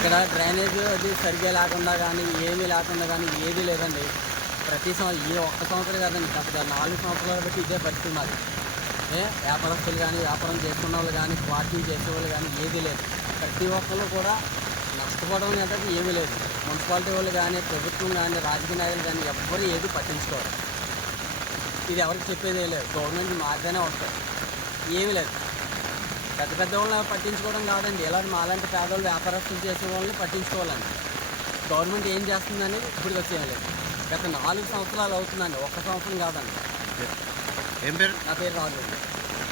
ఇక్కడ డ్రైనేజ్ అది సరిగ్గా లేకుండా కానీ ఏమీ లేకుండా కానీ ఏదీ లేదండి. ప్రతి సంవత్సరం ఈ ఒక్క సంవత్సరం కాదండి గత నాలుగు సంవత్సరాల బట్టి ఇదే పరిస్థితి మాది. ఏ వ్యాపారస్తులు కానీ వ్యాపారం చేసుకున్న వాళ్ళు కానీ పార్టీ చేసేవాళ్ళు కానీ ఏదీ లేదు. ప్రతి ఒక్కరు కూడా నష్టపోవడం అనేది ఏమీ లేదు. మున్సిపాలిటీ వాళ్ళు కానీ ప్రభుత్వం కానీ రాజకీయ నాయకులు కానీ ఎవ్వరు ఏది పట్టించుకోరు. ఇది ఎవరికి చెప్పేదే లేదు. గవర్నమెంట్ మారితేనే వస్తుంది ఏమీ లేదు. పెద్ద పెద్ద వాళ్ళని పట్టించుకోవడం కాదండి. ఇలా మాలాంటి పేదవాళ్ళు వ్యాపారస్తులు చేసే వాళ్ళని పట్టించుకోవాలండి. గవర్నమెంట్ ఏం చేస్తుందని ఇప్పుడు వచ్చేయలేదు గత నాలుగు సంవత్సరాలు అవుతుందండి. ఒక్క సంవత్సరం కాదండి. ఏం పేరు? నా పేరు రాజు.